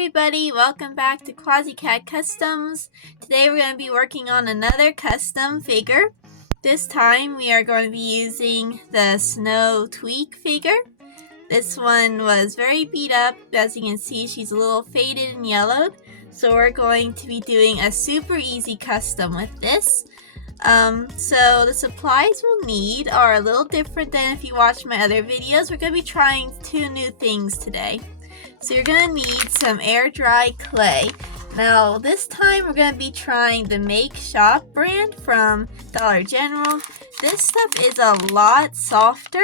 everybody, welcome back to QuasiCat Customs. Today we're going to be working on another custom figure. This time we are going to be using the Snow Tweak figure. This one was very beat up. As you can see, she's a little faded and yellowed. So we're going to be doing a super easy custom with this. So the supplies we'll need are a little different than if you watch my other videos. We're going to be trying two new things today. So you're going to need some air dry clay. Now this time we're going to be trying the Make Shop brand from Dollar General. This stuff is a lot softer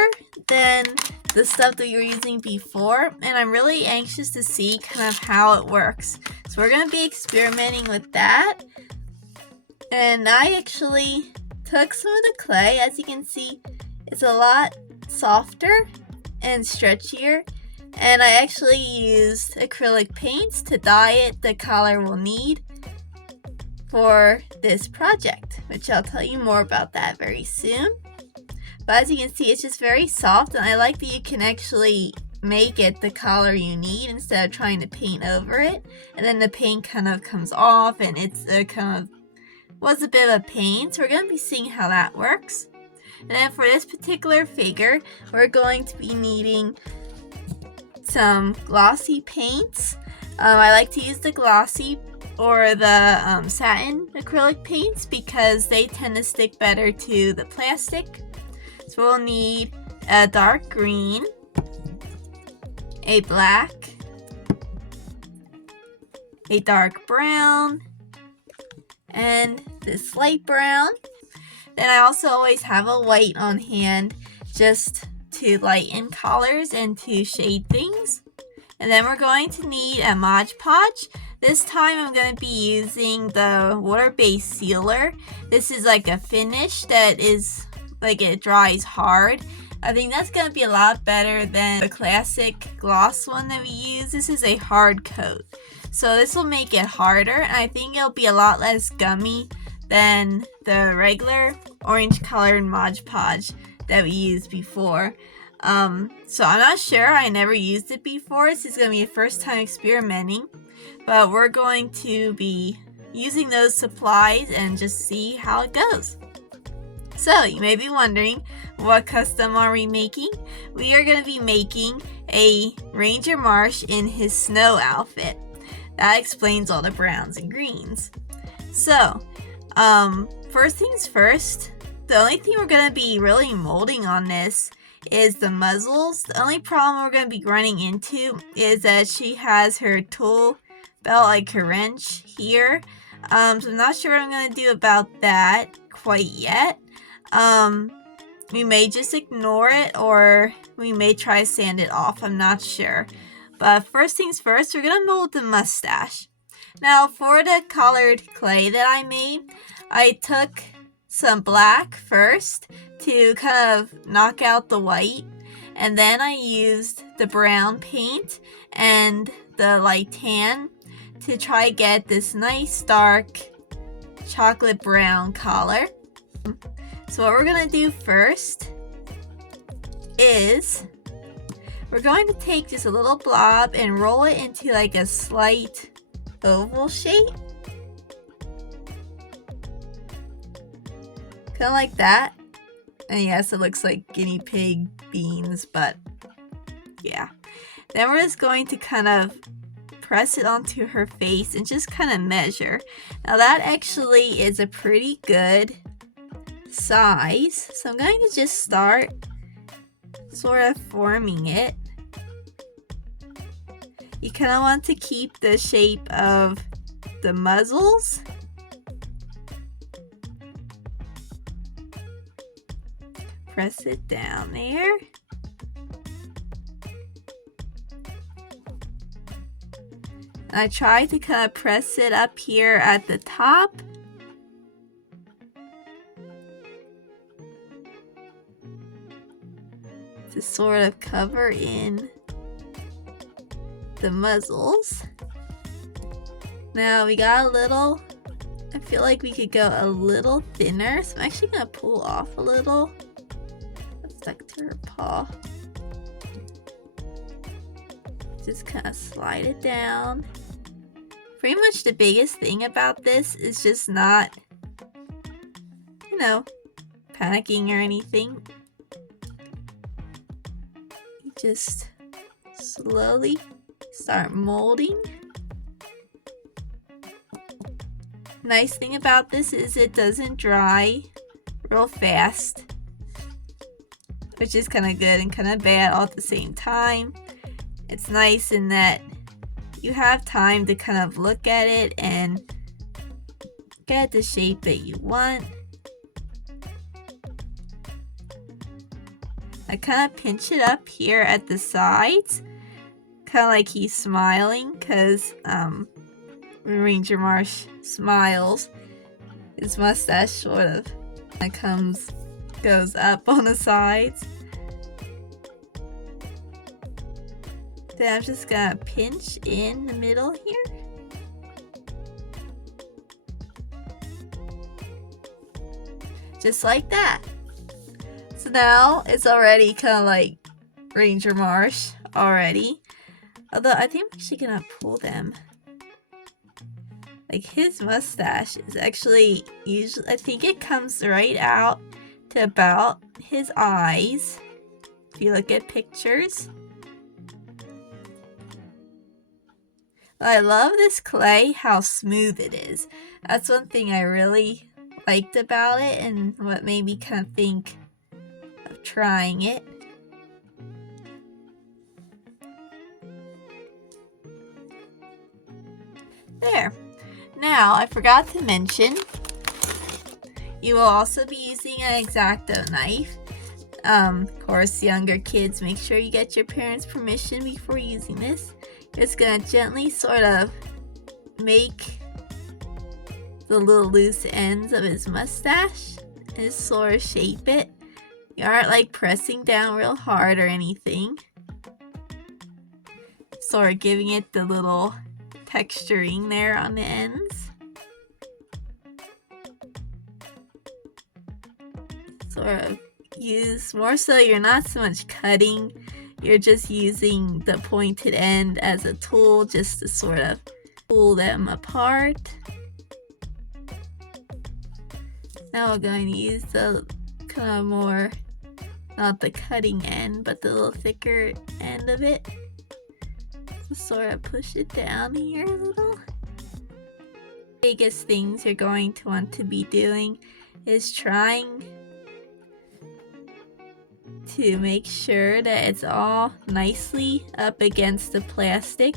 than the stuff that you were using before, and I'm really anxious to see kind of how it works. So we're going to be experimenting with that. And I actually took some of the clay. As you can see, it's a lot softer and stretchier. And I actually used acrylic paints to dye it the color we'll need for this project, which I'll tell you more about that very soon. But as you can see, it's just very soft, and I like that you can actually make it the color you need instead of trying to paint over it. And then the paint kind of comes off, and it's was a bit of a pain. So we're going to be seeing how that works. And then for this particular figure, we're going to be needing some glossy paints. I like to use the glossy or the satin acrylic paints because they tend to stick better to the plastic. So we'll need a dark green, a black, a dark brown, and this light brown. Then I also always have a white on hand just to lighten colors and to shade things. And then we're going to need a Modpodge. This time I'm going to be using the water-based sealer. This is like a finish that is like it dries hard. I think that's going to be a lot better than the classic gloss one that we use. This is a hard coat. So this will make it harder, and I think it'll be a lot less gummy than the regular orange colored Modpodge that we used before. So I'm not sure, I never used it before. This is going to be the first time experimenting, but we're going to be using those supplies and just see how it goes. So you may be wondering, what custom are we making? We are going to be making a Ranger Marsh in his snow outfit. That explains all the browns and greens. So, first things first, the only thing we're going to be really molding on this is the muzzles. The only problem we're going to be running into is that she has her tool belt, like her wrench here. So I'm not sure what I'm going to do about that quite yet. We may just ignore it, or we may try to sand it off. I'm not sure. But first things first, we're going to mold the mustache. Now for the colored clay that I made, I took some black first to kind of knock out the white, and then I used the brown paint and the light tan to try to get this nice dark chocolate brown color. So what we're going to do first is we're going to take just a little blob and roll it into like a slight oval shape. Kind of like that. And yes, it looks like guinea pig beans, but yeah. Then we're just going to kind of press it onto her face and just kind of measure. Now that actually is a pretty good size. So I'm going to just start sort of forming it. You kind of want to keep the shape of the muzzles. Press it down there. I try to kind of press it up here at the top. To sort of cover in the muzzles. Now we got a little, I feel like we could go a little thinner, so I'm actually going to pull off a little. Stuck to her paw. Just kind of slide it down. Pretty much the biggest thing about this is just not, you know, panicking or anything. You just slowly start molding. Nice thing about this is it doesn't dry real fast, which is kind of good and kind of bad all at the same time. It's nice in that you have time to kind of look at it and get the shape that you want. I kind of pinch it up here at the sides, kind of like he's smiling, because when Ranger Marsh smiles, his mustache sort of goes up on the sides. Then I'm just gonna pinch in the middle here. Just like that. So now it's already kind of like Ranger Marsh already. Although I think I'm actually gonna pull them. Like his mustache is actually usually, I think it comes right out to about his eyes. If you look at pictures. I love this clay, how smooth it is. That's one thing I really liked about it and what made me kind of think of trying it. There. Now, I forgot to mention, you will also be using an Xacto knife. Of course, younger kids, make sure you get your parents' permission before using this. Just gonna gently sort of make the little loose ends of his mustache and just sort of shape it. You aren't like pressing down real hard or anything. Sort of giving it the little texturing there on the ends. Sort of use more so you're not so much cutting. You're just using the pointed end as a tool just to sort of pull them apart. Now we're going to use the kind of more, not the cutting end, but the little thicker end of it. Just sort of push it down here a little. Biggest things you're going to want to be doing is trying to make sure that it's all nicely up against the plastic.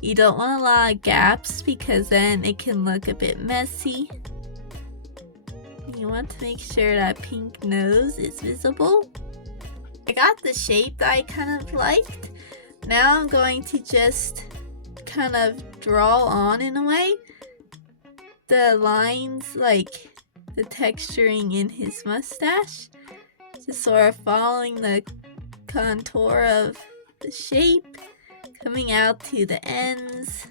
You don't want a lot of gaps because then it can look a bit messy. You want to make sure that pink nose is visible. I got the shape that I kind of liked. Now I'm going to just kind of draw on in a way the lines, like the texturing in his mustache. Just sort of following the contour of the shape, coming out to the ends,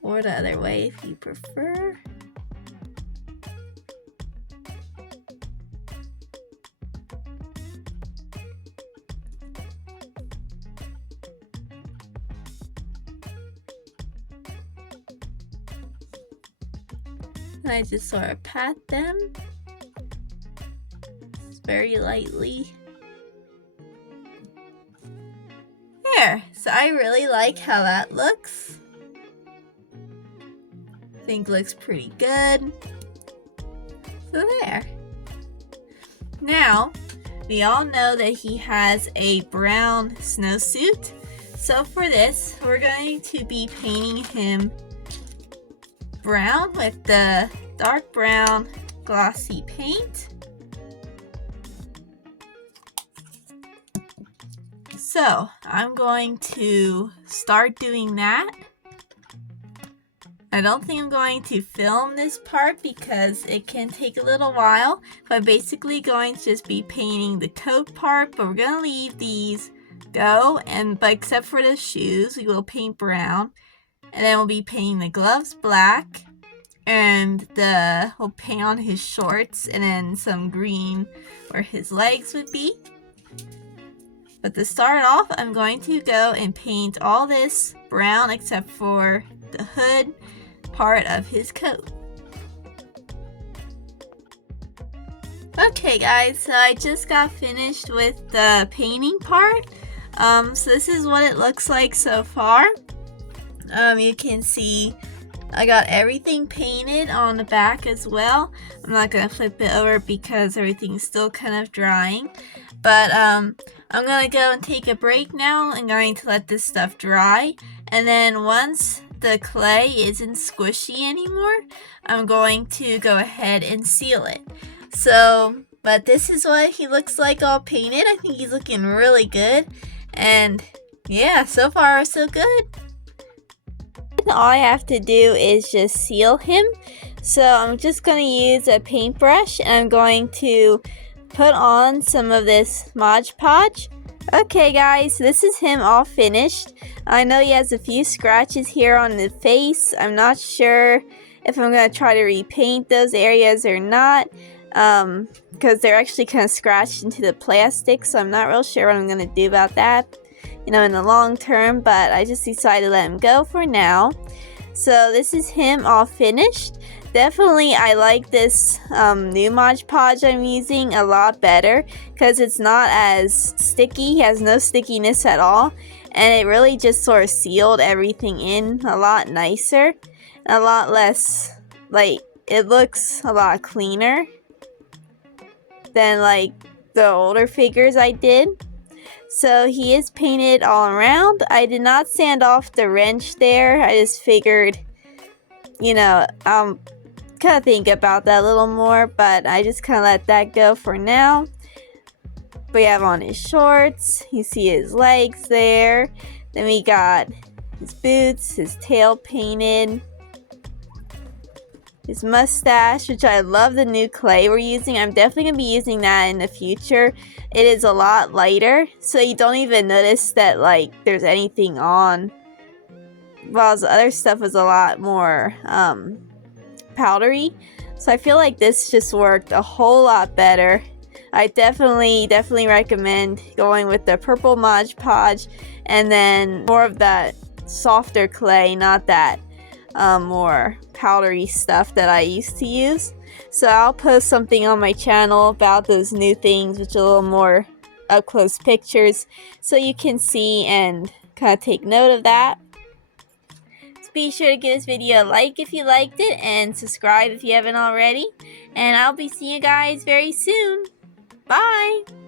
or the other way if you prefer. And I just sort of pat them very lightly. There, so I really like how that looks. I think looks pretty good. So there. Now, we all know that he has a brown snowsuit. So for this, we're going to be painting him brown with the dark brown glossy paint. So I'm going to start doing that. I don't think I'm going to film this part because it can take a little while. But I'm basically going to just be painting the coat part, but we're going to leave these go. But except for the shoes, we will paint brown. And then we'll be painting the gloves black. And we'll paint on his shorts and then some green where his legs would be. But to start off, I'm going to go and paint all this brown except for the hood part of his coat. Okay guys, so I just got finished with the painting part. So this is what it looks like so far. You can see I got everything painted on the back as well. I'm not going to flip it over because everything's still kind of drying. But I'm going to go and take a break now. I'm going to let this stuff dry. And then once the clay isn't squishy anymore, I'm going to go ahead and seal it. So, but this is what he looks like all painted. I think he's looking really good. And yeah, so far so good. All I have to do is just seal him. So I'm just going to use a paintbrush and I'm going to put on some of this Modpodge. Okay guys, this is him all finished. I know he has a few scratches here on the face. I'm not sure if I'm going to try to repaint those areas or not. Because they're actually kind of scratched into the plastic. So I'm not real sure what I'm going to do about that, you know, in the long term, but I just decided to let him go for now. So this is him all finished. Definitely I like this new Modpodge I'm using a lot better because it's not as sticky. He has no stickiness at all, and it really just sort of sealed everything in a lot nicer, a lot less, like, it looks a lot cleaner than like the older figures I did. So he is painted all around. I did not sand off the wrench there. I just figured, you know, kind of think about that a little more, but I just kind of let that go for now. We have on his shorts. You see his legs there. Then we got his boots, his tail painted, his mustache, which I love the new clay we're using. I'm definitely going to be using that in the future. It is a lot lighter, so you don't even notice that like there's anything on. While the other stuff was a lot more powdery. So I feel like this just worked a whole lot better. I definitely recommend going with the purple Modpodge and then more of that softer clay, not that more powdery stuff that I used to use. So I'll post something on my channel about those new things, which are a little more up close pictures, so you can see and kind of take note of that. So be sure to give this video a like if you liked it and subscribe if you haven't already, and I'll be seeing you guys very soon. Bye!